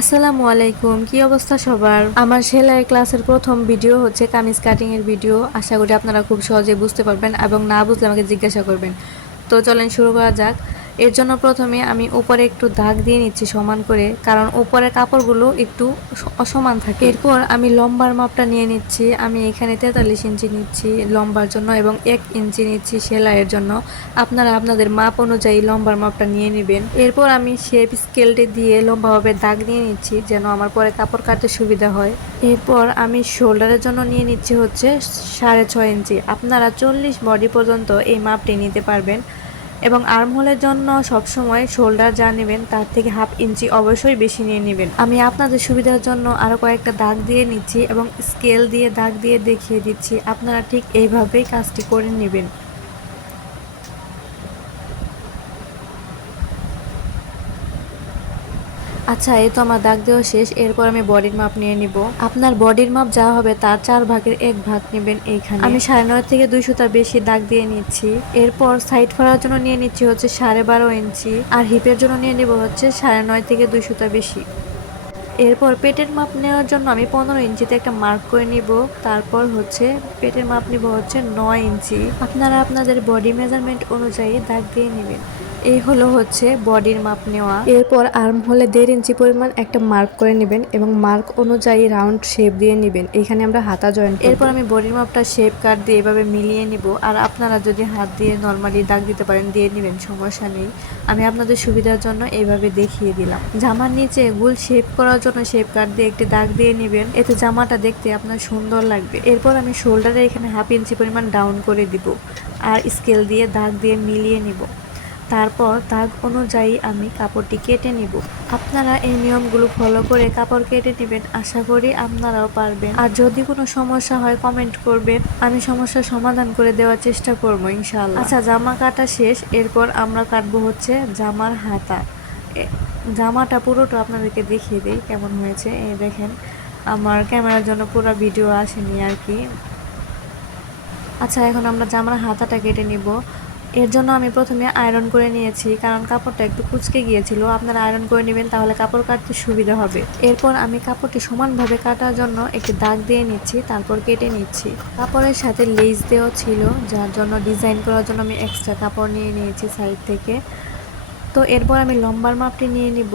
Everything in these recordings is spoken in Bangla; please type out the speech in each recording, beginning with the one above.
আসসালামু আলাইকুম, কি অবস্থা সবার? আমার সেলাই ক্লাসের প্রথম ভিডিও হচ্ছে কামিজ কাটিং এর ভিডিও। আশা করি আপনারা খুব সহজে বুঝতে পারবেন এবং না বুঝলে আমাকে জিজ্ঞাসা করবেন। তো চলেন শুরু করা যাক। এর জন্য প্রথমে আমি উপরে একটু দাগ দিয়ে নিচ্ছি সমান করে, কারণ উপরের কাপড়গুলো একটু অসমান থাকে। এরপর আমি লম্বার মাপটা নিয়ে নিচ্ছি। আমি এখানে 43 ইঞ্চি নিচ্ছি লম্বার জন্য এবং 1 ইঞ্চি নিচ্ছি সেলাইয়ের জন্য। আপনারা আপনাদের মাপ অনুযায়ী লম্বার মাপটা নিয়ে নেবেন। এরপর আমি শেপ স্কেলটি দিয়ে লম্বাভাবে দাগ দিয়ে নিচ্ছি যেন আমার পরে কাপড় কাটতে সুবিধা হয়। এরপর আমি শোল্ডারের জন্য নিয়ে নিচ্ছি হচ্ছে 6.5 ইঞ্চি। আপনারা 40 বডি পর্যন্ত এই মাপটি নিতে পারবেন এবং আর্মহোলের জন্য সবসময় শোল্ডার যা নেবেন তার থেকে হাফ ইঞ্চি অবশ্যই বেশি নিয়ে নেবেন। আমি আপনাদের সুবিধার জন্য আরও কয়েকটা দাগ দিয়ে নিচ্ছি এবং স্কেল দিয়ে দাগ দিয়ে দেখিয়ে দিচ্ছি। আপনারা ঠিক এইভাবেই কাজটি করে নেবেন। আচ্ছা, এই তো আমার দাগ দেওয়া শেষ। এরপর আমি বডির মাপ নিয়ে নিব। আপনার বডির মাপ যা হবে তার 4 ভাগের 1 ভাগ নেবেন। এইখানে আমি 9.5 থেকে 2 সুতা বেশি দাগ দিয়ে নিচ্ছি। এরপর সাইড ফরার জন্য নিয়ে নিচ্ছি হচ্ছে 12.5 ইঞ্চি আর হিপের জন্য নিয়ে নিব হচ্ছে 9.5 থেকে 2 সুতা বেশি। এরপর পেটের মাপ নেওয়ার জন্য আমি 15 ইঞ্চিতে একটা মার্ক করে নিব। তারপর হচ্ছে পেটের মাপ নিব হচ্ছে 9 ইঞ্চি। আপনারা আপনাদের বডি মেজারমেন্ট অনুযায়ী দাগ দিয়ে নেবেন। এই হলো হচ্ছে বডির মাপ নেওয়া। এরপর আর্ম হলে 1.5 ইঞ্চি পরিমাণ একটা মার্ক করে নেবেন এবং মার্ক অনুযায়ী রাউন্ড শেপ দিয়ে নেবেন। এখানে আমরা হাতা জয়েন করব। এরপর আমি বডির মাপটা শেপ কাট দিয়ে এভাবে মিলিয়ে নিব। আর আপনারা যদি হাত দিয়ে নর্মালি দাগ দিতে পারেন দিয়ে নেবেন, সমস্যা নেই। আমি আপনাদের সুবিধার জন্য এইভাবে দেখিয়ে দিলাম। জামার নিচে গোল শেপ করার জন্য শেপ কাট দিয়ে একটি দাগ দিয়ে নেবেন, এতে জামাটা দেখতে আপনার সুন্দর লাগবে। এরপর আমি শোল্ডারে এখানে হাফ ইঞ্চি পরিমাণ ডাউন করে দিব আর স্কেল দিয়ে দাগ দিয়ে মিলিয়ে নিব। তারপর দাগ অনুযায়ী আমি কাপড়টি কেটে নিব। আপনারা এই নিয়মগুলো ফলো করে কাপড় কেটে নেবেন। আশা করি আপনারাও পারবেন। আর যদি কোনো সমস্যা হয় কমেন্ট করবেন, আমি সমস্যার সমাধান করে দেওয়ার চেষ্টা করব ইনশাআল্লাহ। আচ্ছা, জামা কাটা শেষ। এরপর আমরা কাটবো হচ্ছে জামার হাতা। জামাটা পুরোটা আপনাদেরকে দেখিয়ে দিই কেমন হয়েছে। এই দেখেন, আমার ক্যামেরার জন্য পুরো ভিডিও আসেনি আর কি। আচ্ছা, এখন আমরা জামার হাতাটা কেটে নিব। এর জন্য আমি প্রথমে আয়রন করে নিয়েছি, কারণ কাপড়টা একটু কুঁচকে গিয়েছিল। আপনারা আয়রন করে নেবেন, তাহলে কাপড় কাটতে সুবিধা হবে। এরপর আমি কাপড়টি সমানভাবে কাটার জন্য একটি দাগ দিয়ে নিচ্ছি, তারপর কেটে নিচ্ছি। কাপড়ের সাথে লেস দেওয়া ছিল, যার জন্য ডিজাইন করার জন্য আমি এক্সট্রা কাপড় নিয়ে নিয়েছি সাইড থেকে। তো এরপর আমি লম্বার মাপটি নিয়ে নিব।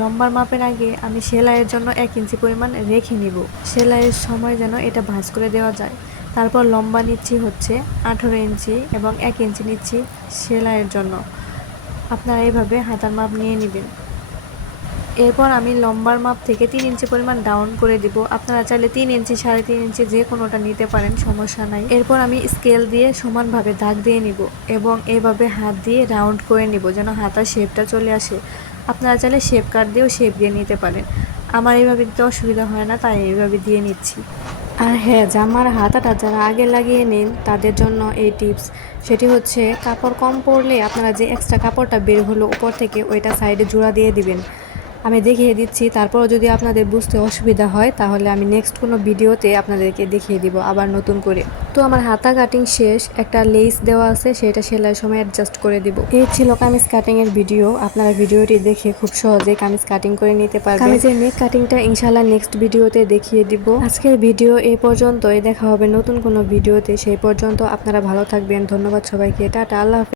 লম্বার মাপের আগে আমি সেলাইয়ের জন্য 1 ইঞ্চি পরিমাণ রেখে নিব, সেলাইয়ের সময় যেন এটা ভাঁজ করে দেওয়া যায়। তারপর লম্বা নিচ্ছি হচ্ছে 18 ইঞ্চি এবং 1 ইঞ্চি নিচ্ছি সেলাইয়ের জন্য। আপনারা এইভাবে হাতার মাপ নিয়ে নেবেন। এরপর আমি লম্বার মাপ থেকে 3 ইঞ্চি পরিমাণ ডাউন করে দিব। আপনারা চাইলে 3 ইঞ্চি 3.5 ইঞ্চি যে কোনোটা নিতে পারেন, সমস্যা নাই। এরপর আমি স্কেল দিয়ে সমানভাবে দাগ দিয়ে নিব এবং এইভাবে হাত দিয়ে রাউন্ড করে নিব যেন হাতার শেপটা চলে আসে। আপনারা চাইলে শেপ কাট দিয়েও শেপ দিয়ে নিতে পারেন। আমার এইভাবে দিতে অসুবিধা হয় না, তাই এইভাবে দিয়ে নিচ্ছি। আর হ্যাঁ, জামার হাতাটা যারা আগে লাগিয়ে নেন তাদের জন্য এই টিপস। সেটি হচ্ছে কাপড় কম পড়লে আপনারা যে এক্সট্রা কাপড়টা বের হলো উপর থেকে, ওইটা সাইডে জোড়া দিয়ে দিবেন। আমি দেখিয়ে দিচ্ছি। তারপরও যদি আপনাদের বুঝতে অসুবিধা হয় তাহলে আমি নেক্সট কোনো ভিডিওতে আপনাদেরকে দেখিয়ে দিব আবার নতুন করে। তো আমার হাতা কাটিং শেষ। একটা লেস দেওয়া আছে, সেটা সেলাইয়ের সময় অ্যাডজাস্ট করে দিব। এই ছিল কামিজ কাটিং এর ভিডিও। আপনারা ভিডিওটি দেখে খুব সহজে কামিজ কাটিং করে নিতে পারবেন। কামিজের নেক কাটিংটা ইনশাআল্লাহ নেক্সট ভিডিওতে দেখিয়ে দিব। আজকের ভিডিও এই পর্যন্তই। দেখা হবে নতুন কোনো ভিডিওতে। সেই পর্যন্ত আপনারা ভালো থাকবেন। ধন্যবাদ সবাইকে। টাটা, আল্লাহ হাফেজ।